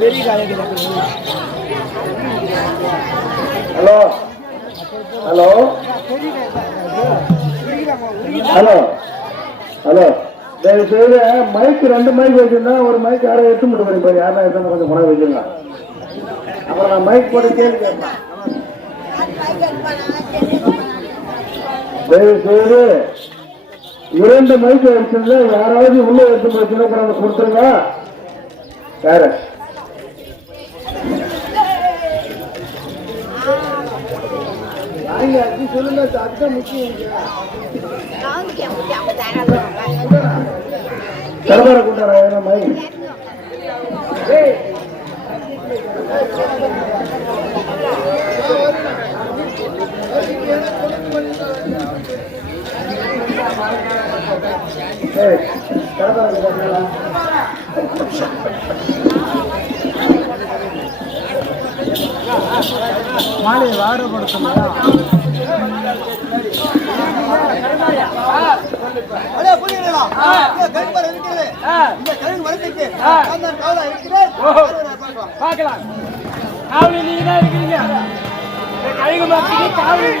பெரிய காலைக்கு hello hello hello hello தயவு செய்து மைக் 2 மைக் வச்சிருந்தா ஒரு மைக் யாரும் எடுத்து மட்டும் பண்ணி யாரா எடுத்து கொஞ்சம் முறை வச்சிருங்க. அப்புறம் நான் மைக் போட்டு கேள்வி கேட்பேன். தயவு செய்து 2 மைக் வச்சிருந்தா யாராவது உள்ள எடுத்து போச்சுன்னா கொடுத்துருங்க. யாரு சொல்லுங்க, அதுதான் முக்கியம். சரதார கூட்டாரா மை மாலை வாடப்படுத்தணும். பார்க்கலாம். காவலி நீங்க தான் இருக்கிறீங்க. கழுகு மாத்தி காவலி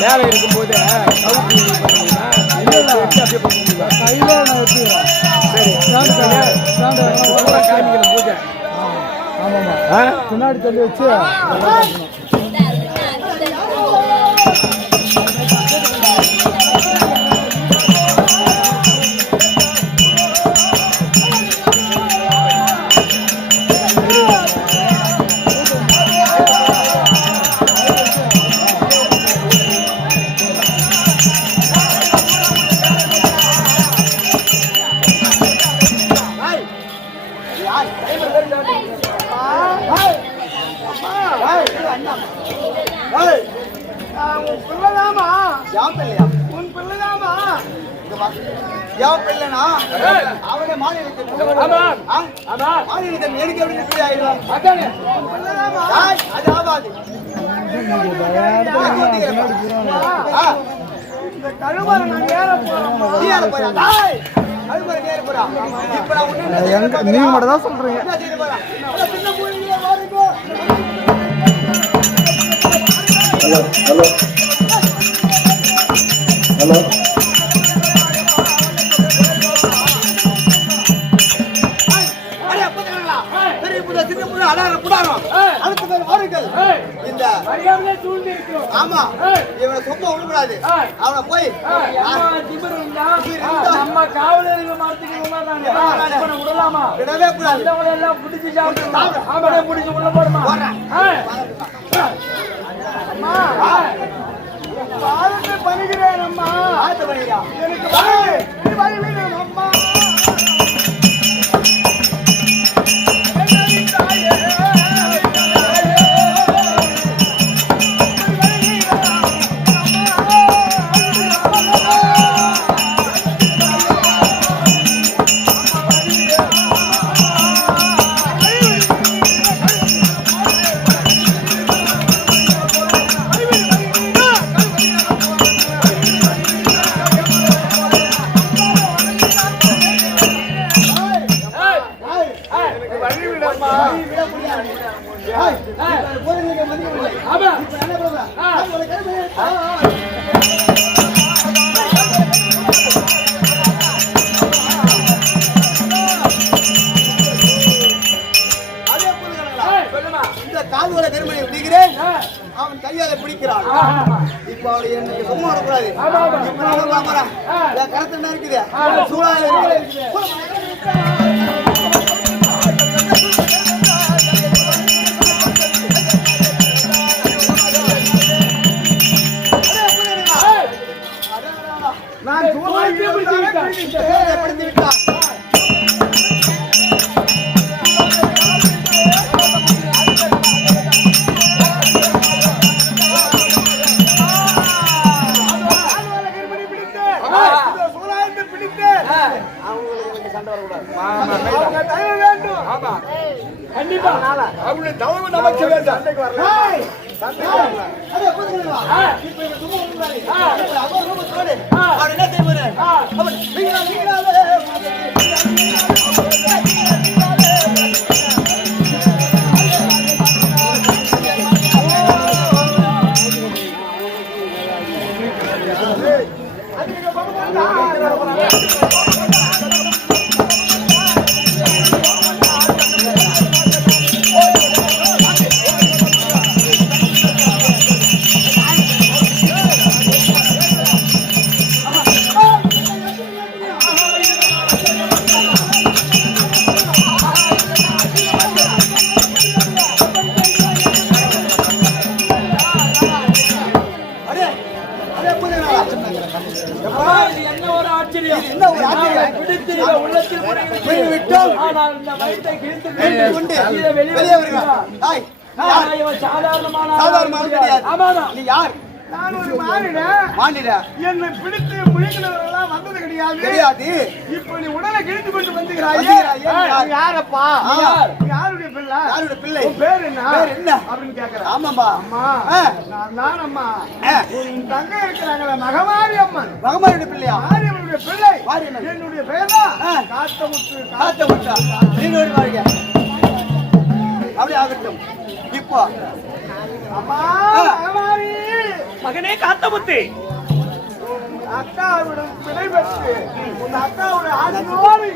மேலே இருக்கும்போது காமிக்கணும் பூஜை. ஆமாம்மா, பின்னாடி தள்ளி வச்சு அவனை மாநிலத்தை எனக்கு எப்படி அது ஆகாது. நீங்க மட்டும் தான் சொல்றீங்க. ஹலோ ஹலோ ஹலோ ஆமா, இவனை சொப்ப விடக்கூடாது. அவனை போய் நம்ம காவலர்கள் விடவே கூடாது. பிடிச்சு உள்ள போடுமா பண்ணுகிறேன். அம்மா எனக்கு அம்மா போதனைக்கு மதிக்கவில்லை. ஆமா. இப்ப என்ன பண்றா? காதுகளை கருமையை காதுகளை கருமனை விடுகிறேன். அவன் கையால பிடிக்கிறான். இப்ப அவளை எனக்கு சும்மா வரக்கூடாது. கருத்து என்ன இருக்குது? நான் படுத்தி விட்டான். என்னை பிடித்து முழுங்கினவர்களெல்லாம் வந்தது கிடையாது. இப்ப நீ உடலை கிழித்து கொண்டு வந்துகிறாய். யாரப்பா? யாருடைய பிள்ளை? யாருடைய பிள்ளை? பேர் என்ன அப்படின்னு கேக்குறேன். ஆமாம்பா. அம்மா நான் அம்மா உன் தங்க இருக்கிறாங்களே மகமாரி அம்மன். மகமாரியுடைய பிள்ளையா? மாரியம்மனுடைய பிள்ளை. என்னுடைய பேர் தான் காத்தமுத்து. காத்தமுத்தா? அப்படி ஆகட்டும். இப்போ அம்மா மகமாரி மகனே காத்தமுத்து, அக்காவிடம் விடை பெற்று உன் அக்காவுடைய ஆசீர்வாதம்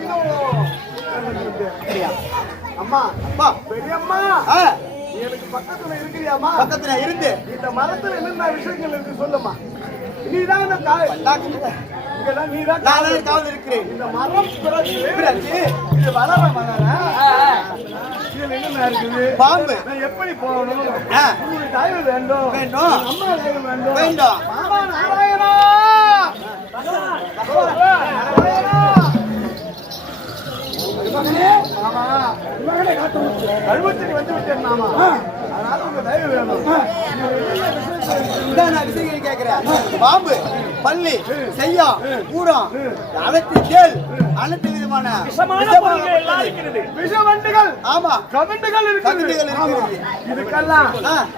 அம்மா. அப்பா பெரியம்மா எனக்கு பக்கத்துல இருக்கிறியாமா? பக்கத்துல இருந்து இந்த மரத்துல என்னென்ன விஷயங்கள் இருக்கு சொல்லுமா. நீதான் இந்த நீதான் இருக்கிறேன். இந்த மரம் இது வளர இதுல என்ன இருக்குது? பாம்பு. நான் எப்படி போகணும்? தயவு வேண்டும். வேண்டும். அம்மா தயவு வேண்டும். வேண்டும். மாமா நாராயணா கழுவத்துக்கு வந்து விட்டேன் மாமா. அதனால உங்க தயவு வேணும். விஷயங்கள் கேட்கிறேன். பாம்பு, பள்ளி, செய்யா, கூடம், அனைத்து தேல், அனைத்து விதமான விஷவண்டுகள், ஆமா கவிண்டுகள் இருக்கிறது. இதுக்கெல்லாம்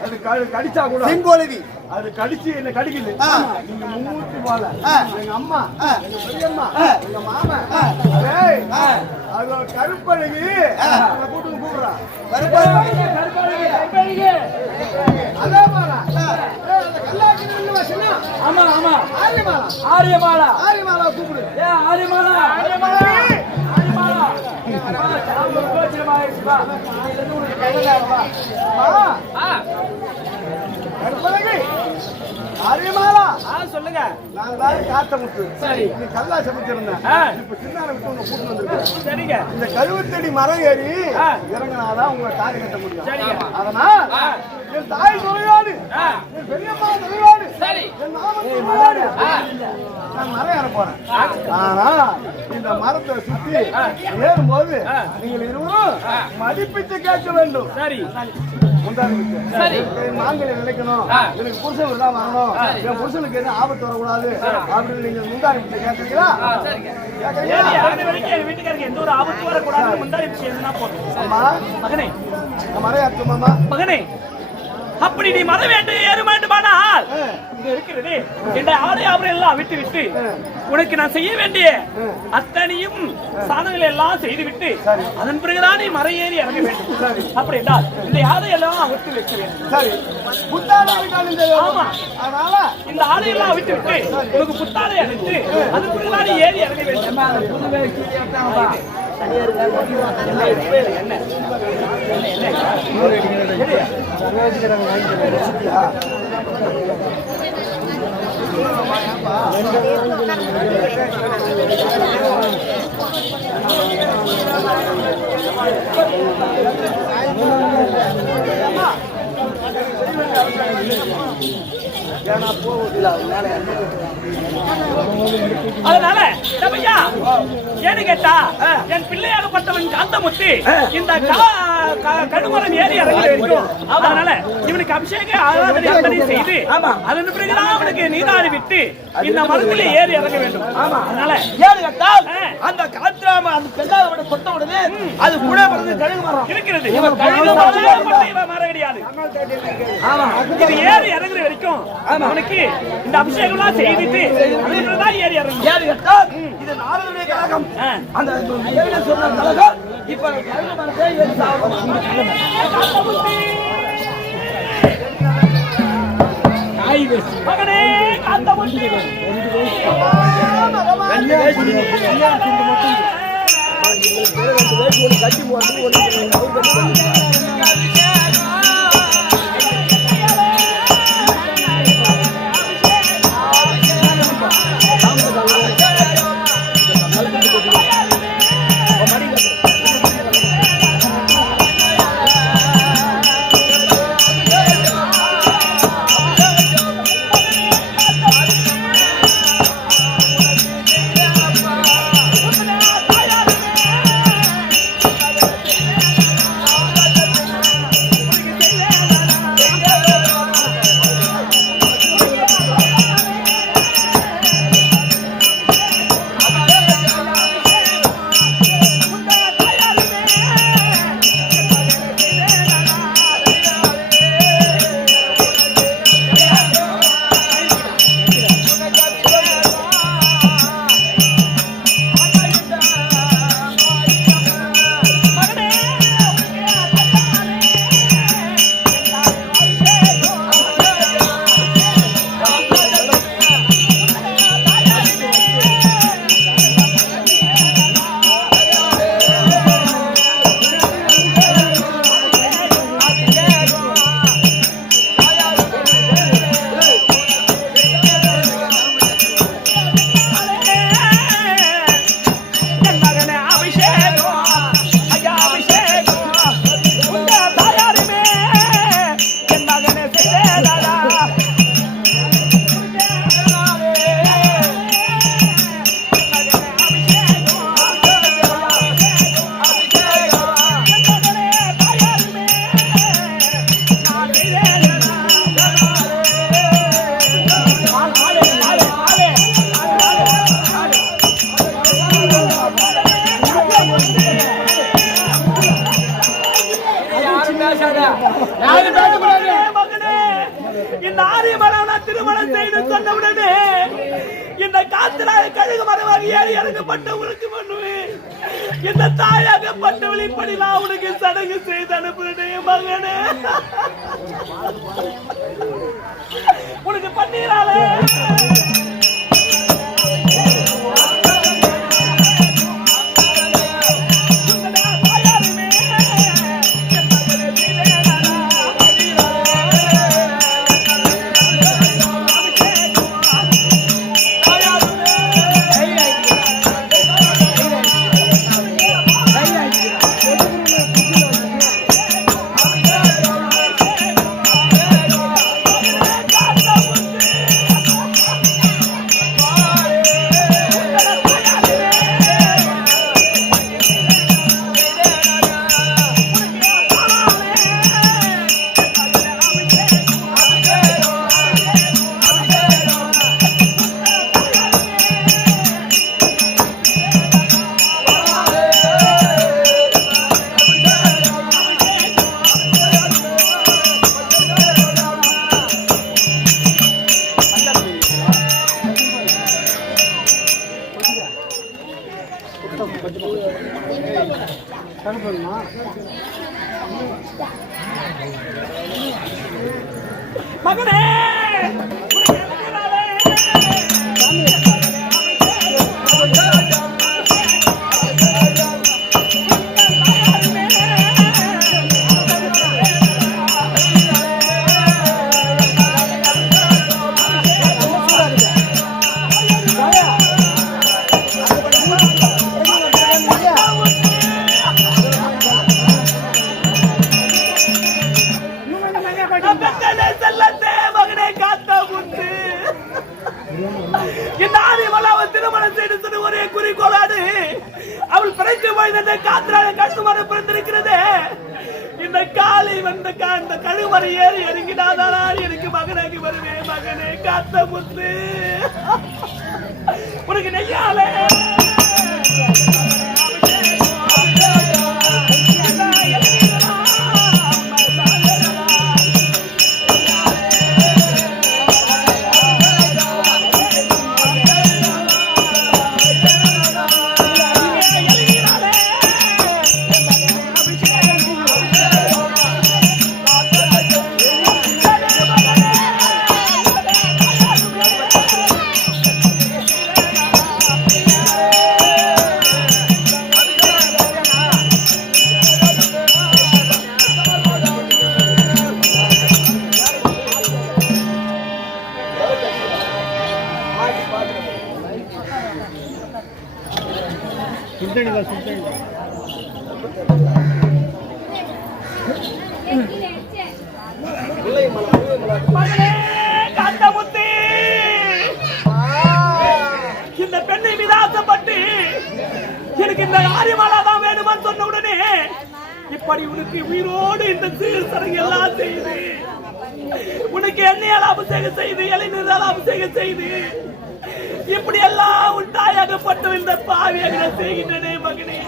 அது கடிச்சா கூட செங்கோலவி அது கடிச்சு என்ன கடிக்குது. நீங்க மும்மூர்த்தி போல எங்க அம்மா, எங்க பெரியம்மா, எங்க மாமா அது கருப்பழகி கூட்டு கூப்பிடுறா. அதே போல ஆமா ஆமா ஆரியமாலா ஆரியமாலா ஆரியமாலா கூப்பிடு. ஆரியமாலா ஆரியமாலா ஆரியமாலா ஆரியமாலா சொல்லுங்க. நான் தான் காத்தமுத்து. சரி, நீ கல்லா சமைச்சிருந்தேன். இப்ப சின்ன விட்டு உங்க கூட்டு வந்திருக்கேன். சரிங்க. இந்த கழுவத்தடி மரம் ஏறி இறங்கினாதான் உங்களை தாலி கட்ட முடியும். அதனால் என் தாய் தொழிலாடு, என் பெரியம்மா தொழிலாடு, என் மாமன் தொழிலாடு, நான் மரம் ஏற போறேன். ஆனா இந்த மரத்தை சுத்தி ஏறும்போது நீங்கள் இருவரும் மதிப்பிட்டு கேட்க வேண்டும். சரி, மாங்கல்யம் நினைக்கணும். எனக்கு புருஷன் தான் வரணும். என் புருஷனுக்கு எதுவும் ஆபத்து வரக்கூடாது அப்படின்னு நீங்க முந்தாரி கேட்கறீங்களா? வீட்டுக்காரங்க எந்த ஒரு ஆபத்து வரக்கூடாது முந்தாரி மகனே மறையாற்றுமாமா மகனே. அப்படி நீ மர வேண்டும் ஏறுமான் வேண்டுமானால் இங்க இருக்கிறது என்ற ஆடை ஆபரணம் எல்லாம் விட்டு விட்டு உனக்கு நான் செய்ய வேண்டிய அத்தனையும் சாதனைகள் எல்லாம் செய்துவிட்டு அதன் பிறகுதான் நீ மறையேறி இறங்க வேண்டும். அப்படி என்றால் இந்த ஆடை எல்லாம் விட்டு வைக்க வேண்டும். ஆமா, அதனால இந்த ஆடை எல்லாம் விட்டு விட்டு உனக்கு புத்தாடை அணிந்து அதன் பிறகுதான் நீ ஏறி இறங்க வேண்டும். அதனால ஏன்னு கேட்டா என் பிள்ளையாகப்பட்டவன் காந்தமுத்து இந்த கடுமரம் ஏறி இறங்கி இருக்கும். அதனால இவனுக்கு அபிஷேக ஆராதனை அத்தனை செய்து அதன் பிறகுதான் அவனுக்கு நீராடி விட்டு இந்த மரத்திலே ஏறி இறங்க வேண்டும். அதனால ஏன்னு கேட்டால் அந்த காத்திராம அந்த பெண்ணாவோட சொத்த உடனே அது கூட பிறந்து கழுகு மரம் இருக்கிறது. இவன் கழுகு மரம் கிடையாது. இது ஏறி இறங்குற வரைக்கும் அவனுக்கு இந்த அபிஷேகம் எல்லாம் செய்துட்டு தான் ஏறி இறங்கும். ஏன்னு கேட்டால் இது நாரதுடைய கழகம். அந்த சொன்ன கழகம் இப்ப கழுகு மரத்தை ஏறி மகனே காந்தமுத்து கட்டி போட்டு இந்த ஆரிய மரம் திருமணம் செய்து சொன்னவுடனே இந்த காத்திராய கழுகு மரமாக ஏறி இறங்கப்பட்டவங்களுக்கு பண்ணுவேன். இந்த தாயாகப்பட்டவள் இப்படி நான் உனக்கு சடங்கு செய்து அனுப்புறேன் மகனே. உனக்கு பண்ணீராலே மகனே திருமணம் செய்து ஒரே குறிக்கோளாடு அவள் பிறகு வாழ்ந்த காத்திரான கட்டுமரம் பிறந்திருக்கிறது. இந்த காலை வந்த அந்த கழுமறை ஏறி இறங்கினாதான் எனக்கு மகனாகி வருவேன். மகனே காத்த முத்து உனக்கு நெய்யாலே இந்த பெண்ணை மீது ஆசைப்பட்டு எனக்கு இந்த ஆரியமாலா தான் வேணுமான்னு சொன்ன உடனே இப்படி உனக்கு உயிரோடு இந்த சீர்சடங்கு எல்லாம் செய்து உனக்கு எண்ணெயால் அபிஷேகம் செய்து இளைஞரால் அபிஷேகம் செய்து இப்படி எல்லாம் உன் தாயாகப்பட்ட இந்த பாவியாக செய்கின்றனே மகனே.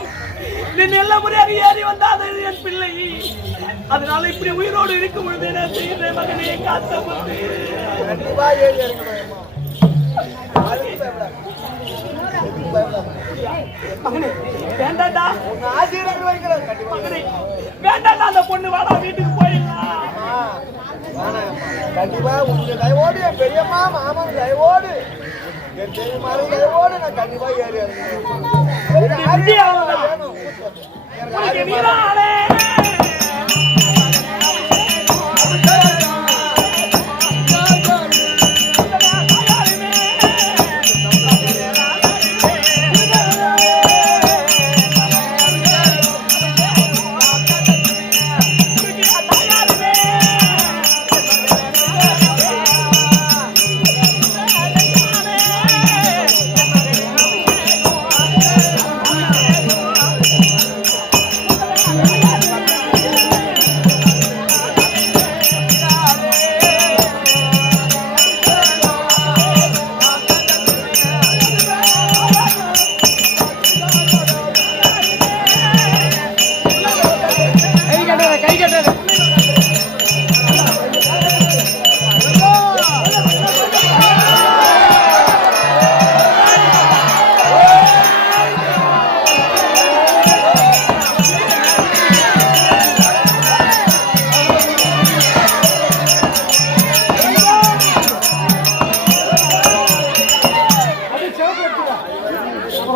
நீ நல்ல முறையாக ஏறி வந்தாத என் பிள்ளை, அதனால இப்படி உயிரோடு இருக்கும் பொழுது என்ன செய்கிறேன் மகனே காத்த வேண்டாண்டா வேண்டாண்டா அந்த பொண்ணு வாடா வீட்டுக்கு போயிடலாம். கண்டிப்பா உங்க தயவோடு என் பெரியம்மா மாமன் தயவோடு என் பெரியம்மா தயவோடு நான் கண்டிப்பா ஏறி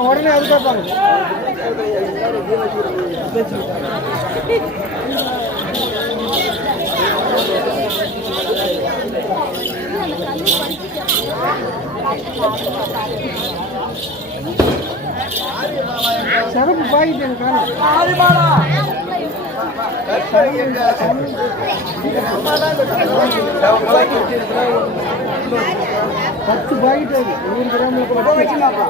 உடனே அதுக்காக பாருங்க. சரப்பு பாக்கிட்டு பத்து பாக்கிட்டு 100 கிராம் வச்சுக்கலாம்ப்பா.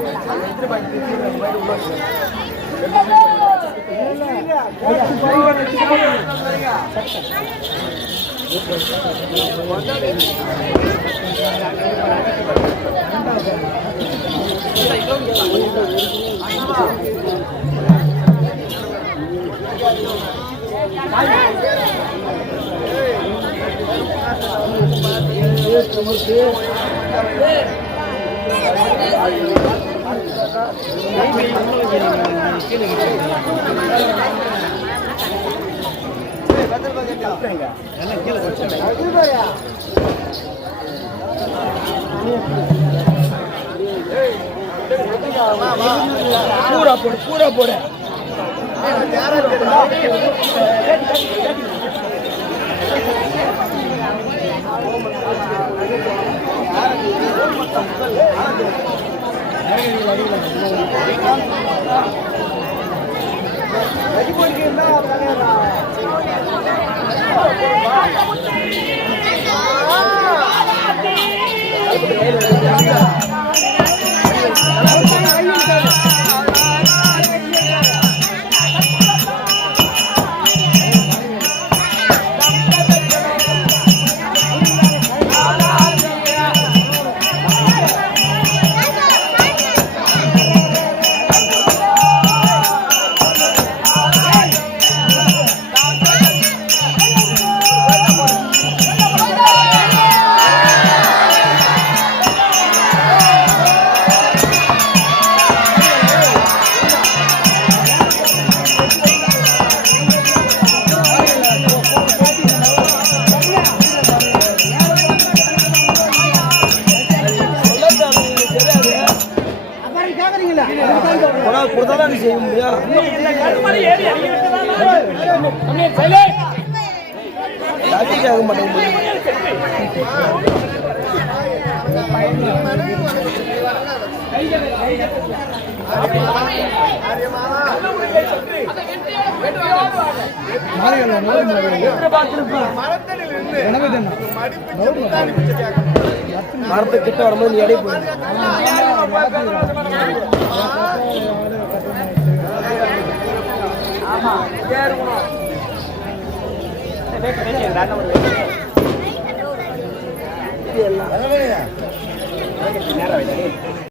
பூரா போடு பூரா போடு செய்ய முடியும் இந்த கருமறை ஏறி இறங்கி விட்டதால் ஆக மாட்டேங்குது மரத்துக்கிட்ட வரும்போது நீ எடை போய் நேரம்